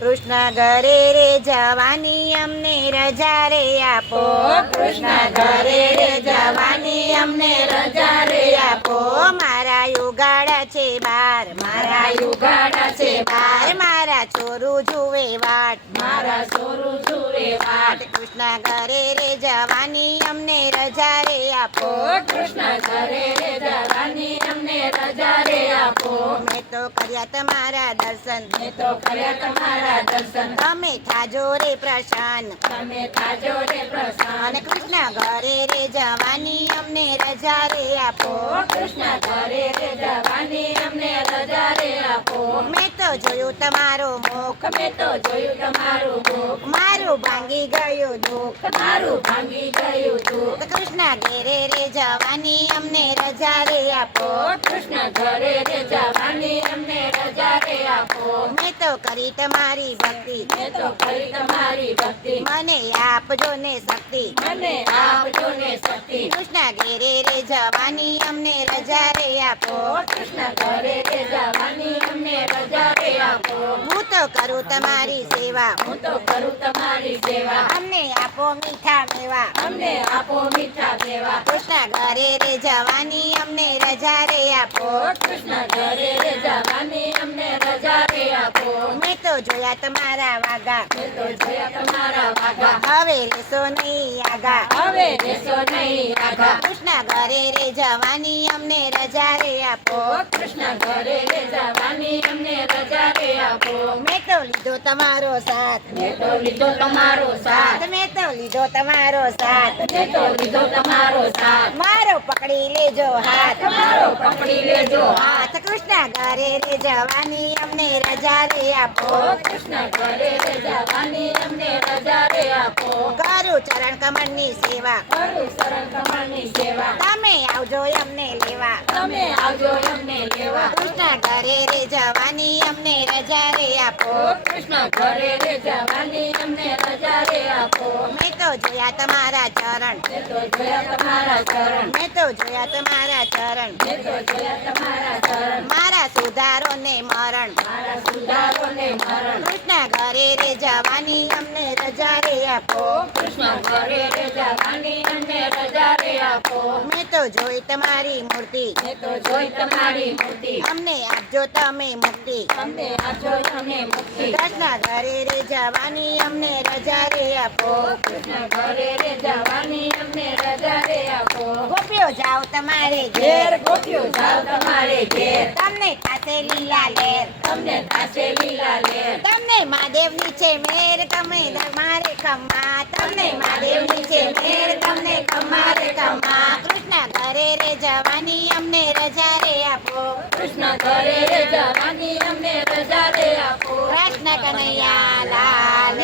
કૃષ્ણ ઘરે રે જવાની અમને રજા રે આપો. કૃષ્ણ ઘરે રે જવાની અમને રજા રે આપો. મારા યુગાડા છે બાર મારા યુગાડા છે બાર. મારા છોરું જુએ વાટ. મારા છોરું જુએ વાટ. કૃષ્ણ ઘરે રે જવાની અમને રજા રે આપો. કૃષ્ણ ઘરે કર્યા તમારા દર્શન. મેં તો કર્યા તમારા દર્શન. તમે થાજો રે પ્રસન્ન તમે થાજો રે પ્રસન્ન અને કૃષ્ણ ઘરે રે જવાની અમને રજા રે આપો. કૃષ્ણ ઘરે રે જવાની અમને રજા રે મેં તો જોયું તમારો મુખ. મેં તો જોયું તમારો મુખ. મારું ભાંગી ગયું દુઃખ. મારું ભાંગી ગયું તું કૃષ્ણ ઘરે રે જવાની અમને રજા રે આપો. કૃષ્ણ ઘરે રે જવાની અમને રજા રે આપો. મેં તો કરી તમારી ભક્તિ. મેં તો કરી તમારી ભક્તિ. મને આપજો ને શક્તિ. મને આપજો ને શક્તિ. કૃષ્ણ ઘેરે રે જવાની અમને રજા રે આપો. કૃષ્ણ ઘરે રે જવાની તો કરું તમારી સેવા. હું તો કરું તમારી સેવા. અમને આપો મીઠા મેવા. અમને આપો મીઠા મેવા. કૃષ્ણ ઘરે રે જવાની અમને રજા રે આપો. કૃષ્ણ ઘરે તો જોયા તમારા વાગા મેં તો જોયા તમારા વાગા હવે લેશો નહીં આગા. હવે દેશો નહીં આગા. કૃષ્ણ ઘરે રે જવાની અમને રજા રે આપો. કૃષ્ણ ઘરે રે જવાની અમને રજા રે આપો. મેં લીધો તમારો સાથ. મેં તો લીધો તમારો સાથ. મેં તો લીધો તમારો સાથ. મેં તો લીધો તમારો સાથ. મારો પકડી લેજો હાથ. મારો પકડી લેજો હાથ. કૃષ્ણ ઘરે રે જવાની અમને રજા રે આપો. કૃષ્ણ ઘરે રે જવાની અમને રજા રે આપો. કરું ચરણ કમળની સેવા. કરું શરણ કમળની સેવા. તમે આવજો અમને લેવા. તમે આવજો અમને લેવા. ઘરે રે જવાની અમને રજા રે આપો. કૃષ્ણ ઘરે રે જવાની અમને રજા રે આપો. મેં તો જોયા તમારા ચરણ. મેં તો જોયા તમારા ચરણ. મેં તો જોયા તમારા ચરણ. મેં તો જોયા તમારા ચરણ. મારા સુધારો ને મરણ. મારા સુધારો ને મરણ. કૃષ્ણ ઘરે રે જવાની અમને રજા રે આપો. કૃષ્ણ ઘરે રે જવાની અમને રજા રે આપો મેં તો જોઈ તમારી મૂર્તિ. મેં તો જોઈ તમારી મૂર્તિ. અમને આપજો તમે મુક્તિ તમને આપજો તમે મુક્તિ કૃષ્ણ ઘરે રે જવાની અમને રજા રે આપો. કૃષ્ણ ઘરે રે જવાની અમને રજા રે આપો. ગોપીઓ જાઓ તમારે ઘેર ગોપીઓ જાઓ તમારે ઘેર. તમને થશે લીલા લેર. તમને થાશે લીલા લેર. તમને મહાદેવની છે મેર તમે મારે કમા તમને મહાદેવની છે મેર તમને કમારે કમા કૃષ્ણ રે જવાની અમને રજા રે આપો. કૃષ્ણ ઘરે રે જવાની અમને રજા રે આપો. કૃષ્ણ કનૈયા લાલ.